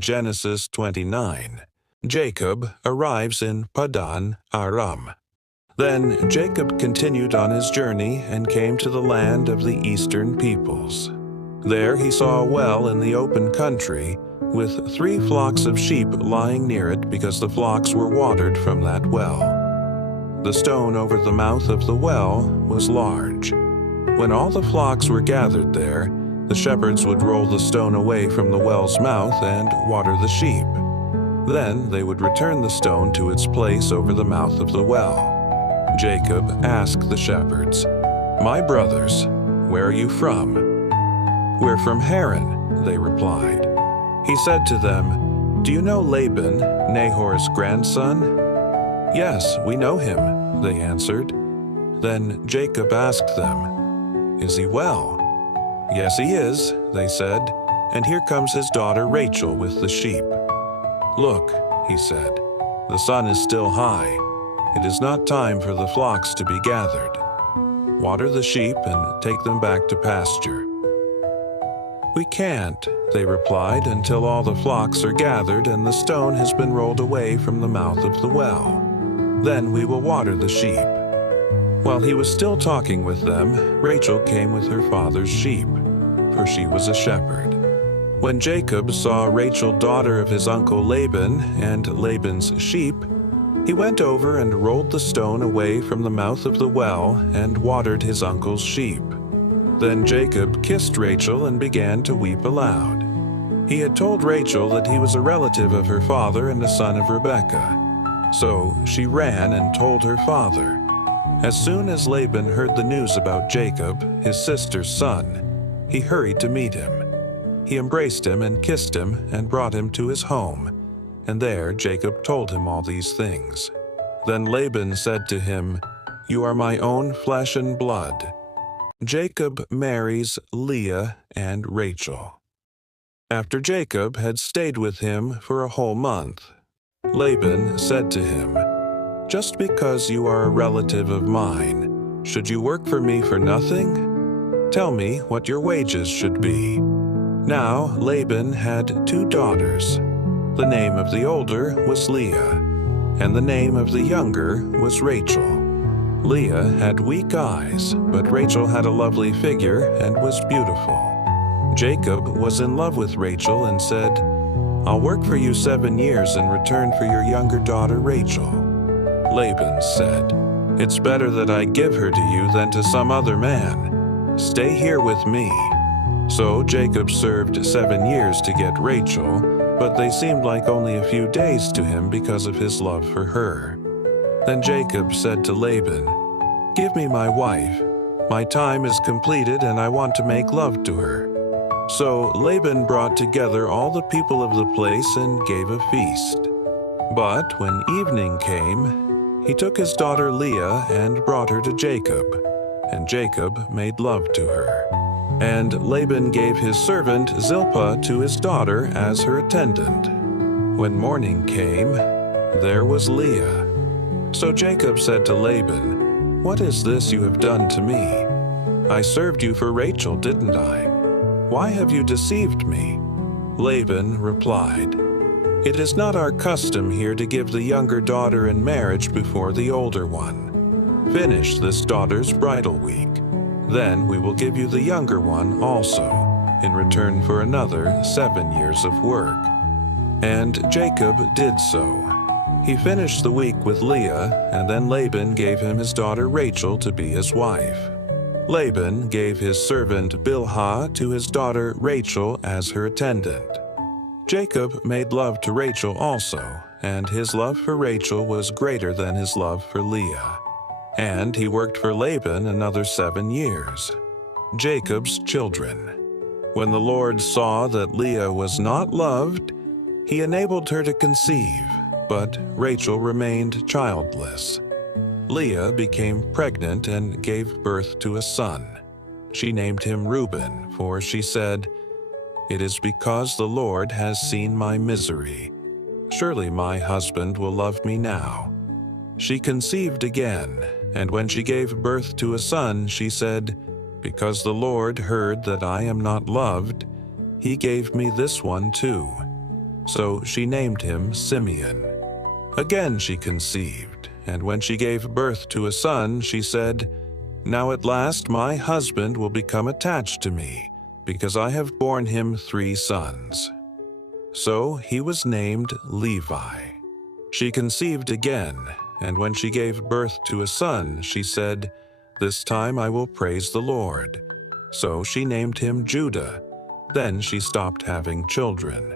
Genesis 29. Jacob arrives in Paddan Aram. Then Jacob continued on his journey and came to the land of the eastern peoples. There he saw a well in the open country, with 3 flocks of sheep lying near it because the flocks were watered from that well. The stone over the mouth of the well was large. When all the flocks were gathered there, the shepherds would roll the stone away from the well's mouth and water the sheep. Then they would return the stone to its place over the mouth of the well. Jacob asked the shepherds, "My brothers, where are you from?" "We're from Haran," they replied. He said to them, "Do you know Laban, Nahor's grandson?" "Yes, we know him," they answered. Then Jacob asked them, "Is he well?" "Yes, he is," they said, "and here comes his daughter Rachel with the sheep." "Look," he said, "the sun is still high. It is not time for the flocks to be gathered. Water the sheep and take them back to pasture." "We can't," they replied, "until all the flocks are gathered and the stone has been rolled away from the mouth of the well. Then we will water the sheep." While he was still talking with them, Rachel came with her father's sheep, for she was a shepherd. When Jacob saw Rachel, daughter of his uncle Laban, and Laban's sheep, he went over and rolled the stone away from the mouth of the well and watered his uncle's sheep. Then Jacob kissed Rachel and began to weep aloud. He had told Rachel that he was a relative of her father and a son of Rebekah. So she ran and told her father. As soon as Laban heard the news about Jacob, his sister's son, he hurried to meet him. He embraced him and kissed him and brought him to his home, and there Jacob told him all these things. Then Laban said to him, "You are my own flesh and blood." Jacob marries Leah and Rachel. After Jacob had stayed with him for a whole month, Laban said to him, "Just because you are a relative of mine, should you work for me for nothing? Tell me what your wages should be." Now Laban had 2 daughters. The name of the older was Leah, and the name of the younger was Rachel. Leah had weak eyes, but Rachel had a lovely figure and was beautiful. Jacob was in love with Rachel and said, "I'll work for you 7 years in return for your younger daughter Rachel." Laban said, "It's better that I give her to you than to some other man. Stay here with me." So Jacob served 7 years to get Rachel, but they seemed like only a few days to him because of his love for her. Then Jacob said to Laban, "Give me my wife. My time is completed and I want to make love to her." So Laban brought together all the people of the place and gave a feast. But when evening came, he took his daughter Leah and brought her to Jacob, and Jacob made love to her. And Laban gave his servant Zilpah to his daughter as her attendant. When morning came, there was Leah. So Jacob said to Laban, "What is this you have done to me? I served you for Rachel, didn't I? Why have you deceived me?" Laban replied, "It is not our custom here to give the younger daughter in marriage before the older one. Finish this daughter's bridal week. Then we will give you the younger one also, in return for another 7 years of work." And Jacob did so. He finished the week with Leah, and then Laban gave him his daughter Rachel to be his wife. Laban gave his servant Bilhah to his daughter Rachel as her attendant. Jacob made love to Rachel also, and his love for Rachel was greater than his love for Leah. And he worked for Laban another 7 years. Jacob's children. When the Lord saw that Leah was not loved, he enabled her to conceive, but Rachel remained childless. Leah became pregnant and gave birth to a son. She named him Reuben, for she said, "It is because the Lord has seen my misery. Surely my husband will love me now." She conceived again, and when she gave birth to a son, she said, "Because the Lord heard that I am not loved, he gave me this one too." So she named him Simeon. Again she conceived, and when she gave birth to a son, she said, "Now at last my husband will become attached to me, because I have borne him 3 sons." So he was named Levi. She conceived again, and when she gave birth to a son, she said, "This time I will praise the Lord." So she named him Judah. Then she stopped having children.